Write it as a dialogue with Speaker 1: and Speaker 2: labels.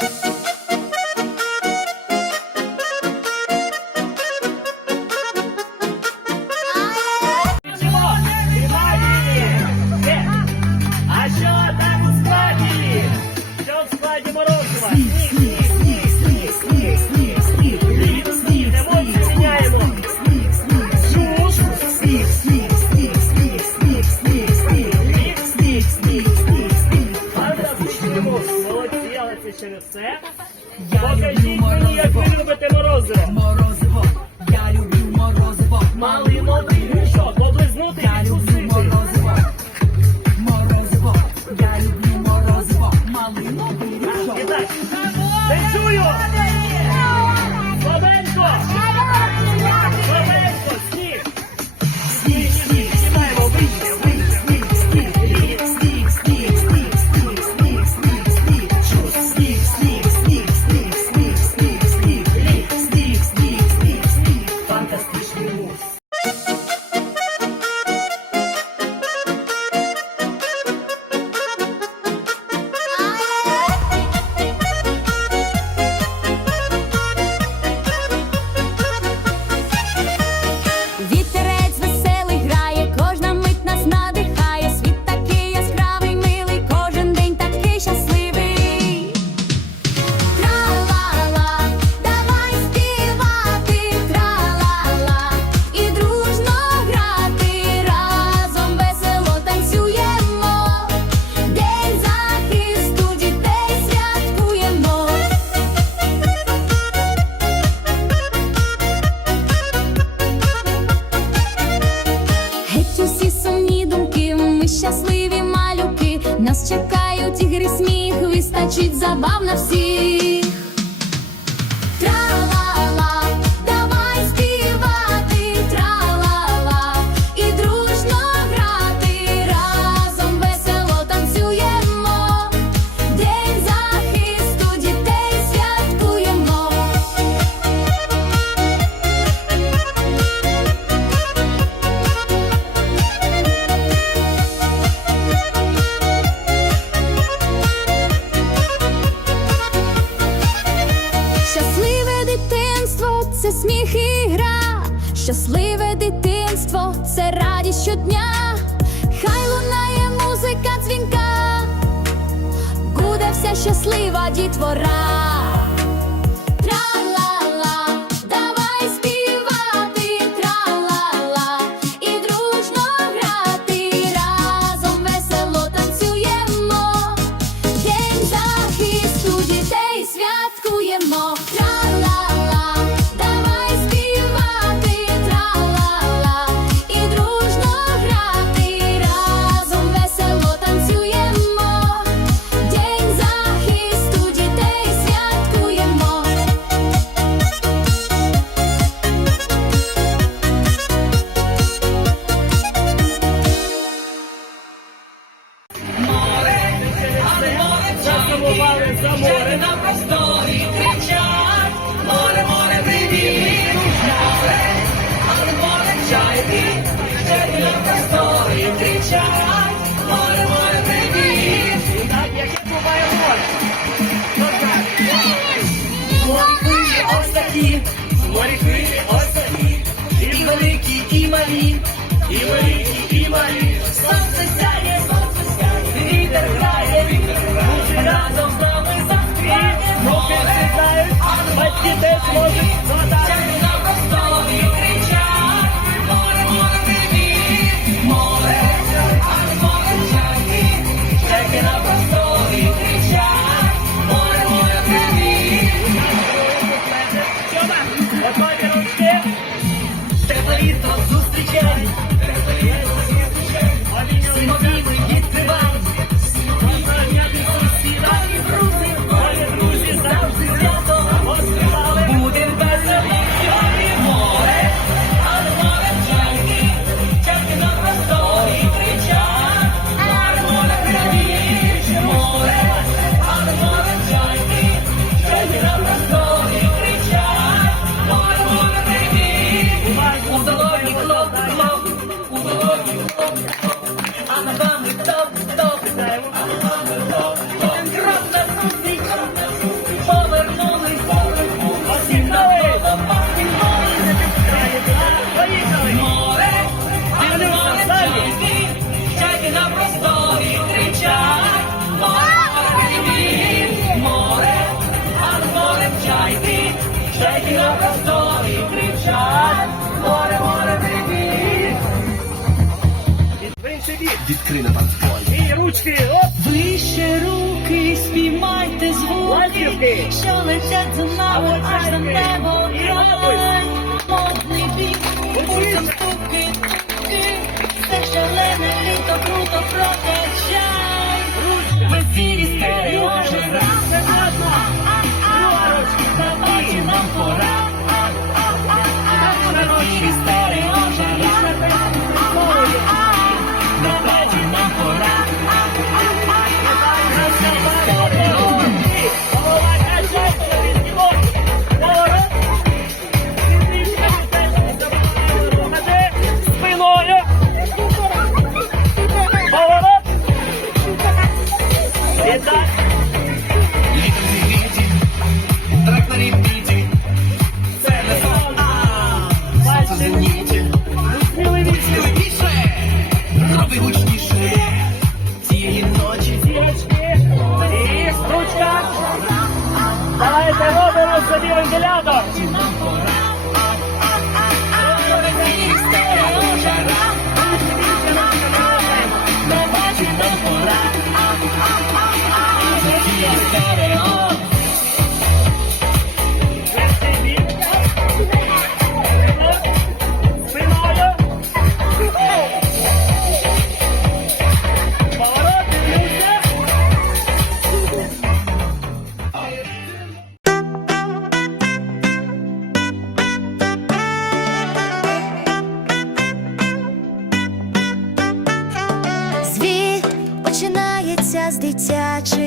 Speaker 1: Thank you. ви
Speaker 2: щасливі малюки, нас чекають ігри сміх, вистачить забав на всіх. щасливе дитинство, це радість щодня, хай лунає музика дзвінка, буде вся щаслива дітвора.
Speaker 1: засумували за море
Speaker 3: на просторі кричать, море, море, привіт, море, але море чай ти, чайки на просторі кричать, море, море, привіт,
Speaker 1: так як і буває море. Морі хвилі ось такі, морі хвилі ось такі, і великі, і малі, і великі. দেশ মজুদ
Speaker 3: і на просторі кричать, море, море, привіт. Відкрий на
Speaker 1: панфоль. І
Speaker 4: ручки, оп!
Speaker 1: Ближче руки, спіймайте звуки,
Speaker 4: Ластівки.
Speaker 1: що летять за нами, аж на небо
Speaker 4: І радуйся.
Speaker 1: край. Модний бік,
Speaker 4: 二进
Speaker 2: Світ починається